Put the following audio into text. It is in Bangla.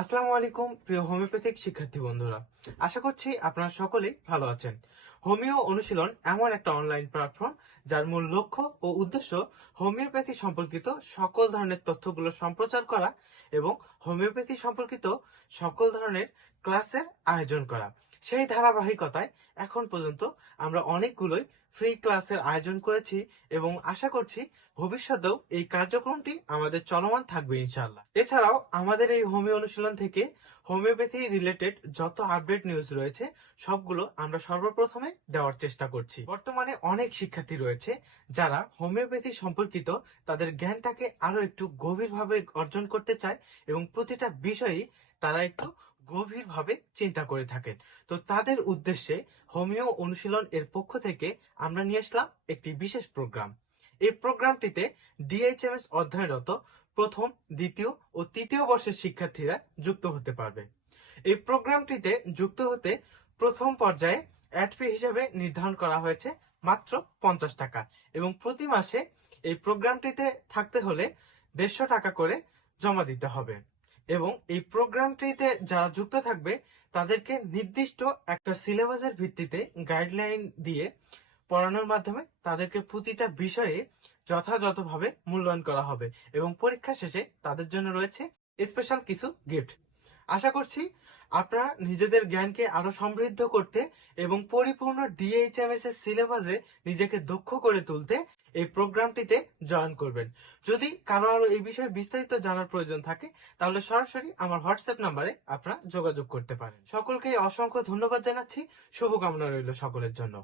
আসসালামু আলাইকুম, প্রিয় হোমিওপ্যাথিক শিক্ষার্থী বন্ধুরা। আশা করছি আপনারা সকলেই ভালো আছেন। হোমিও অনুশীলন এমন একটা অনলাইন প্ল্যাটফর্ম যার মূল লক্ষ্য ও উদ্দেশ্য হোমিওপ্যাথি সম্পর্কিত সকল ধরনের তথ্যগুলো সম্প্রচার করা এবং হোমিওপ্যাথি সম্পর্কিত সকল ধরনের ক্লাসের আয়োজন করা। সেই ধারাবাহিকতায় এখন পর্যন্ত আমরা অনেকগুলোই ফ্রি ক্লাসের আয়োজন করেছি এবং আশা করছি ভবিষ্যতেও এই কার্যক্রমটি আমাদের চলমান থাকবে ইনশাআল্লাহ। এছাড়াও আমাদের এই হোমিও অনুশীলন থেকে হোমিওপ্যাথি রিলেটেড যত আপডেট নিউজ রয়েছে, সবগুলো আমরা সর্বপ্রথমে দেওয়ার চেষ্টা করছি। বর্তমানে অনেক শিক্ষার্থী রয়েছে যারা হোমিওপ্যাথি সম্পর্কিত তাদের জ্ঞানটাকে আরও একটু গভীরভাবে অর্জন করতে চায় এবং প্রতিটা বিষয়েই তারা একটু গভীরভাবে চিন্তা করে থাকেন। তো তাদের উদ্দেশ্যে হোমিও অনুশীলন এর পক্ষ থেকে আমরা নিয়ে আসলাম একটি বিশেষ প্রোগ্রাম। এই প্রোগ্রামটিতে ডিএইচএমএস অধ্যয়নরত প্রথম, দ্বিতীয় ও তৃতীয় বর্ষের শিক্ষার্থীরা যুক্ত হতে পারবে। এই প্রোগ্রামটিতে যুক্ত হতে প্রথম পর্যায়ে অ্যাড ফি হিসেবে নির্ধারণ করা হয়েছে মাত্র পঞ্চাশ টাকা এবং প্রতি মাসে এই প্রোগ্রামটিতে থাকতে হলে দেড়শো টাকা করে জমা দিতে হবে। এবং এই প্রোগ্রামটিতে যারা যুক্ত থাকবে, তাদেরকে নির্দিষ্ট একটা সিলেবাসের ভিত্তিতে গাইডলাইন দিয়ে পড়ানোর মাধ্যমে তাদেরকে প্রতিটা বিষয়ে যথাযথভাবে মূল্যায়ন করা হবে এবং পরীক্ষা শেষে তাদের জন্য রয়েছে স্পেশাল কিছু গিফট। আশা করছি আপনারা নিজেদের জ্ঞানকে আরও সমৃদ্ধ করতে এবং পরিপূর্ণ ডিএইচএমএস এর সিলেবাসে নিজেকে দক্ষ করে তুলতে এই প্রোগ্রামটিতে জয়েন করবেন। যদি কারও আরও এই বিষয়ে বিস্তারিত জানার প্রয়োজন থাকে, তাহলে সরাসরি আমার হোয়াটসঅ্যাপ নাম্বারে আপনারা যোগাযোগ করতে পারেন। সকলকে অসংখ্য ধন্যবাদ জানাচ্ছি। শুভকামনা রইল সকলের জন্য।